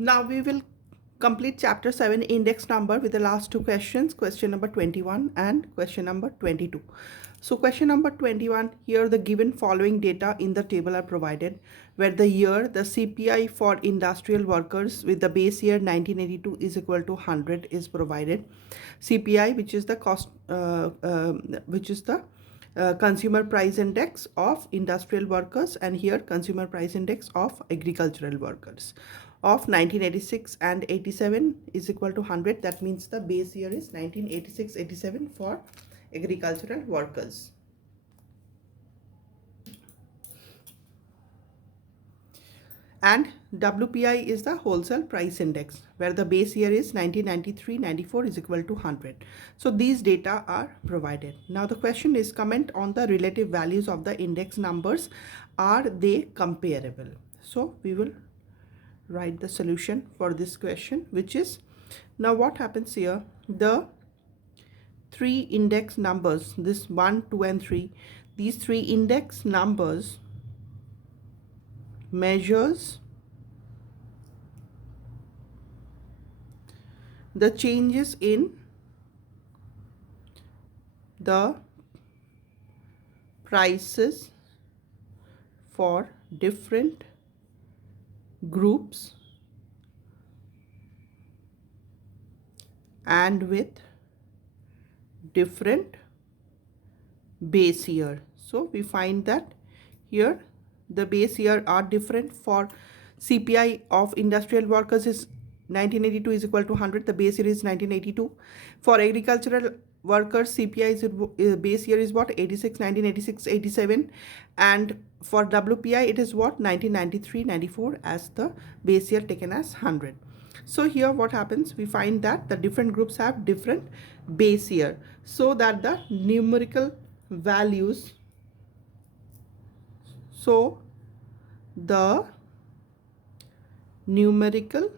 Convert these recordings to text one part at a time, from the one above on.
Now we will complete chapter 7 index number with the last two questions, question number 21 and question number 22. So question number 21, here the given following data in the table are provided, where the year the CPI for industrial workers with the base year 1982 is equal to 100 is provided. CPI, which is the consumer price index of industrial workers, and here consumer price index of agricultural workers of 1986 and 87 is equal to 100. That means the base year is 1986-87 for agricultural workers. And WPI is the wholesale price index, where the base year is 1993-94 is equal to 100. So these data are provided. Now the question is, comment on the relative values of the index numbers. Are they comparable? So we will write the solution for this question, which is, now what happens here, the three index numbers, this 1, 2 and 3, these three index numbers measures the changes in the prices for different groups and with different base year. So we find that here the base year are different. For CPI of industrial workers is 1982 is equal to 100. The base year is 1982. For agricultural workers, CPI is base year is what? 86, 1986, 87. And for WPI, it is what? 1993, 94 as the base year taken as 100. So here what happens? We find that the different groups have different base year, so that the numerical values, so the numerical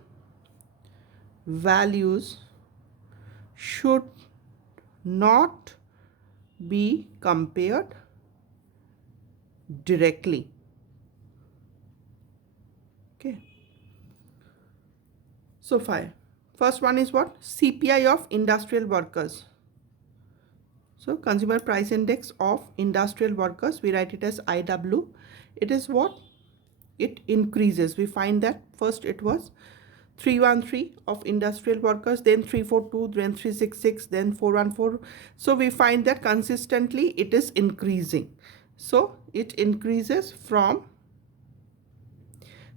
values should not be compared directly. Okay. So first one is what? CPI of industrial workers. So consumer price index of industrial workers, we write it as IW. It is what? It increases. We find that first it was 313 of industrial workers, then 342, then 366, then 414. So we find that consistently it is increasing. So it increases from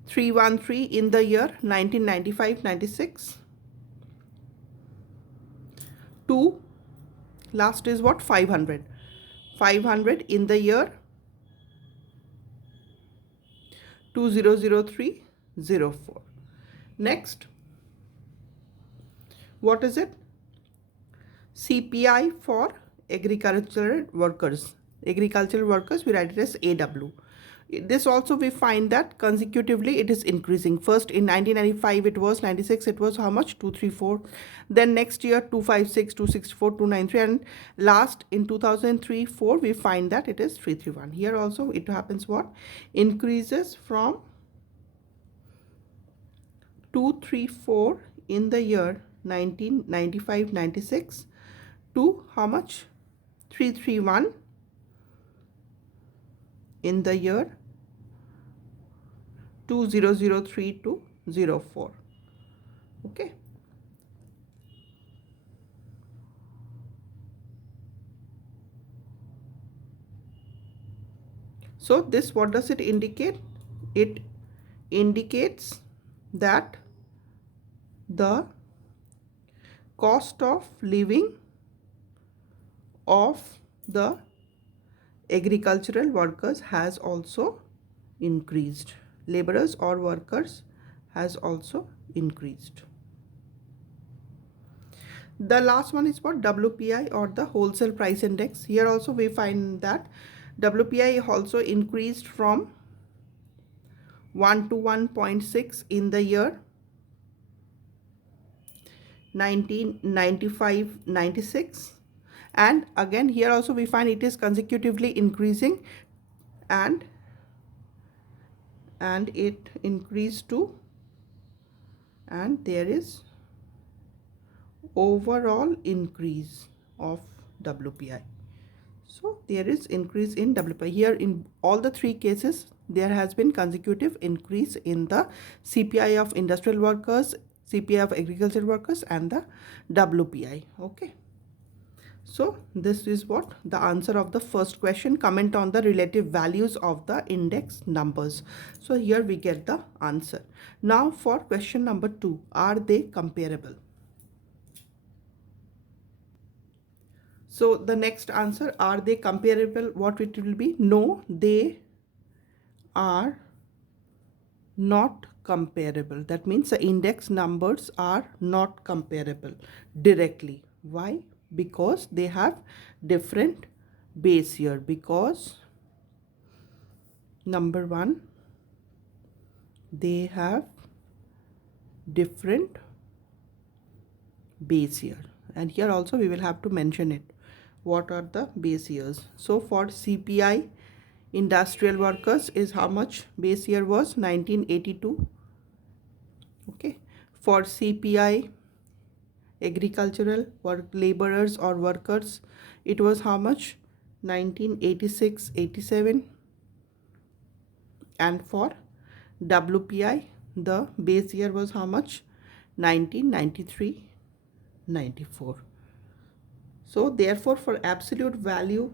313 in the year 1995-96 to last is what? 500 in the year 2003-04. Next, what is it? CPI for agricultural workers. Agricultural workers, we write it as AW. This also we find that consecutively it is increasing. First in 1995 it was 96, it was how much? 234. Then next year 256, 264, 293, and last in 2003-04 we find that it is 331. Here also it happens what? Increases from 234 in the year 1995-96 to how much? 331 in the year 2003 to 04. Okay. So this, what does it indicate? It indicates that the cost of living of the agricultural workers has also increased. Laborers or workers has also increased. The last one is what? WPI or the wholesale price index. Here also we find that WPI also increased from 1 to 1.6 in the year 1995-96, and again here also we find it is consecutively increasing, and it increased to and there is overall increase of WPI. So there is increase in WPI. Here in all the three cases, there has been consecutive increase in the CPI of industrial workers, CPI of agricultural workers, and the WPI. Okay. So this is what the answer of the first question. Comment on the relative values of the index numbers. So here we get the answer. Now for question number 2, are they comparable? So the next answer, are they comparable? What it will be? No, they are not comparable. That means the index numbers are not comparable directly. Why? Because they have different base year. Because number 1, they have different base year, and here also we will have to mention it. What are the base years? So for CPI industrial workers is how much base year was? 1982. Okay. For CPI agricultural work laborers or workers, it was how much? 1986-87. And for WPI, the base year was how much? 1993-94. So therefore for absolute value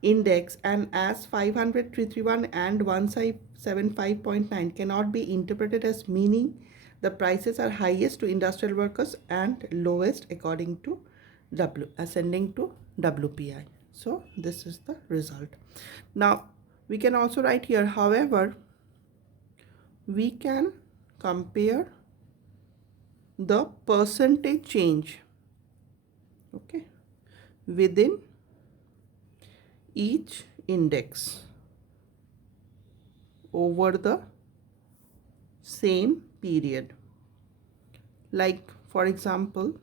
index, and as 500, 331 and 175.9 cannot be interpreted as meaning the prices are highest to industrial workers and lowest according to ascending to WPI. So this is the result. Now we can also write here, however, we can compare the percentage change, okay, within each index over the same period. Like for example,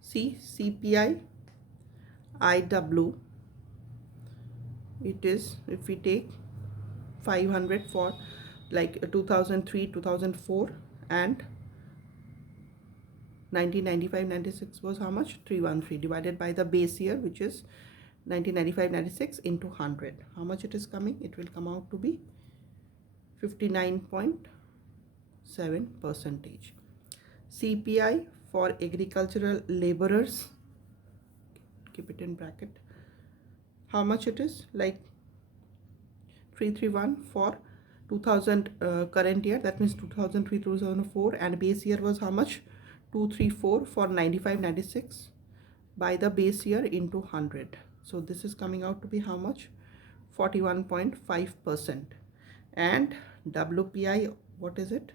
see CPI IW, it is, if we take 500 for like 2003, 2004, and 1995-96 was how much? 313 divided by the base year, which is 1995-96 into 100. How much it is coming? It will come out to be 59.7%. CPI for agricultural laborers, keep it in bracket, how much it is? Like 331 for 2000 current year, that means 2003-2004, and base year was how much? 234 for 95-96 by the base year into 100. So this is coming out to be how much? 41.5%. And WPI, what is it?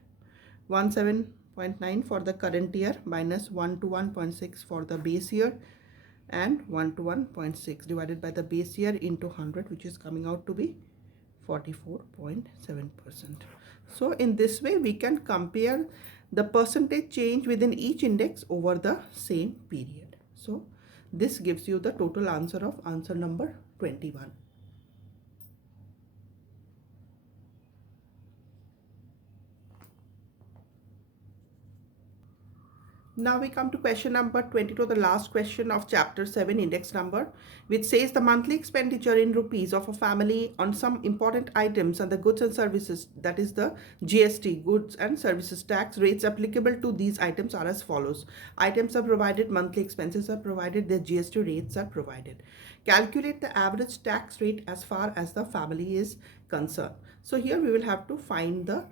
17.9 for the current year minus 121.6 for the base year, and 121.6 divided by the base year into 100, which is coming out to be 44.7%. So in this way we can compare the percentage change within each index over the same period. So this gives you the total answer of answer number 21. Now we come to question number 22, the last question of chapter 7, index number, which says the monthly expenditure in rupees of a family on some important items and the goods and services, that is the GST, goods and services tax rates applicable to these items are as follows. Items are provided, monthly expenses are provided, the GST rates are provided. Calculate the average tax rate as far as the family is concerned. So here we will have to find the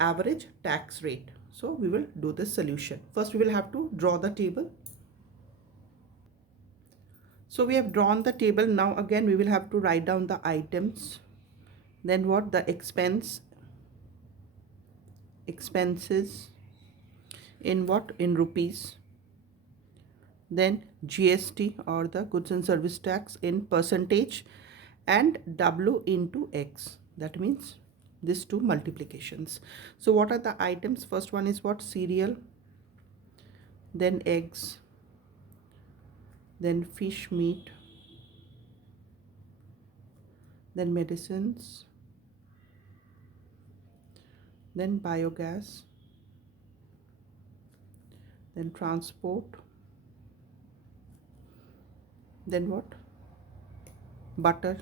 average tax rate. So we will do this solution. First we will have to draw the table. So we have drawn the table. Now again we will have to write down the items. Then what? The expenses in what? In rupees. Then GST or the goods and service tax in percentage, and W into X. That means these two multiplications. So what are the items? First one is what? Cereal, then eggs, then fish meat, then medicines, then biogas, then transport, then what? Butter,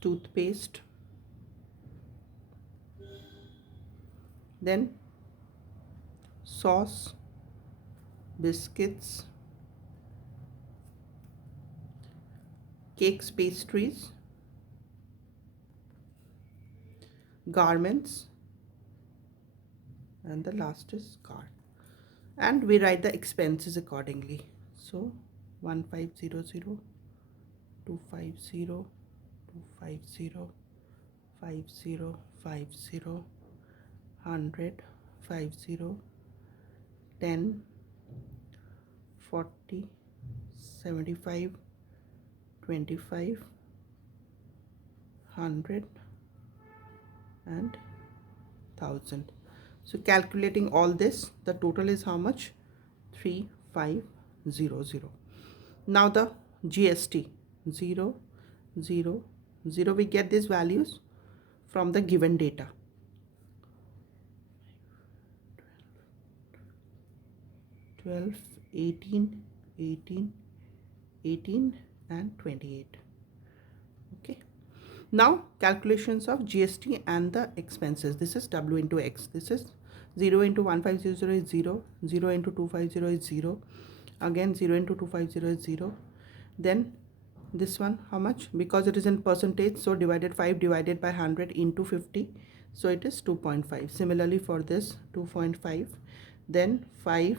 toothpaste, then sauce, biscuits, cakes, pastries, garments, and the last is car. And we write the expenses accordingly. So 1500, 250, 250, 50, 50, 100, 50, 10, 40, 75, 25, 100 and 1000. So calculating all this, the total is how much? 3500. Now the GST 0, 0, 0. We get these values from the given data. 12, 18, 18, 18 and 28. Okay. Now calculations of GST and the expenses. This is W into X. This is 0 into 1500 is 0, 0 into 250 is 0, again 0 into 250 is 0. Then this one, how much? Because it is in percentage, so divided 5 divided by 100 into 50, so it is 2.5. Similarly for this 2.5, then 5,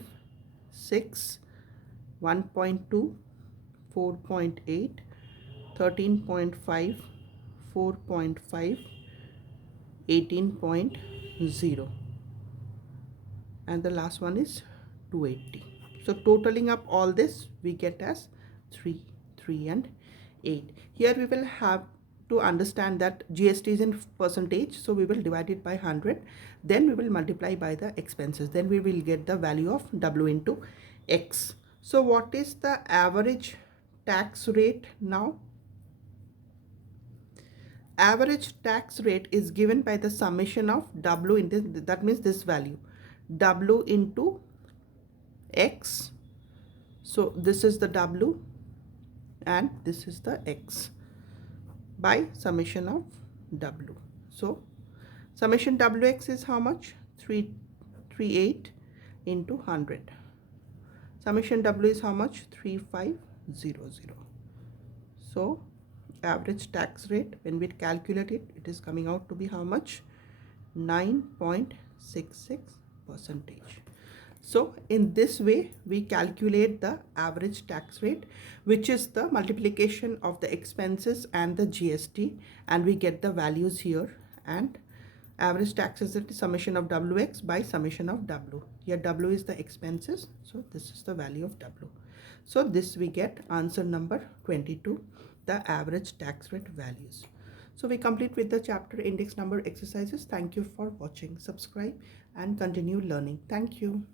6, 1.2, 4.8, 13.5, 4.5, 18.0, and the last one is 280. So totaling up all this, we get as 3, 3 and 8. Here we will have to understand that GST is in percentage, so we will divide it by 100, then we will multiply by the expenses, then we will get the value of W into X. So what is the average tax rate now? Average tax rate is given by the summation of W into, that means this value, W into X. So this is the W and this is the X by summation of W. So summation WX is how much? 338 into 100. Summation W is how much? 3500. So average tax rate, when we calculate it, it is coming out to be how much? 9.66%. So in this way, we calculate the average tax rate, which is the multiplication of the expenses and the GST, and we get the values here. And average tax is the summation of WX by summation of W. Here W is the expenses, so this is the value of W. So this we get answer number 22, the average tax rate values. So we complete with the chapter index number exercises. Thank you for watching. Subscribe and continue learning. Thank you.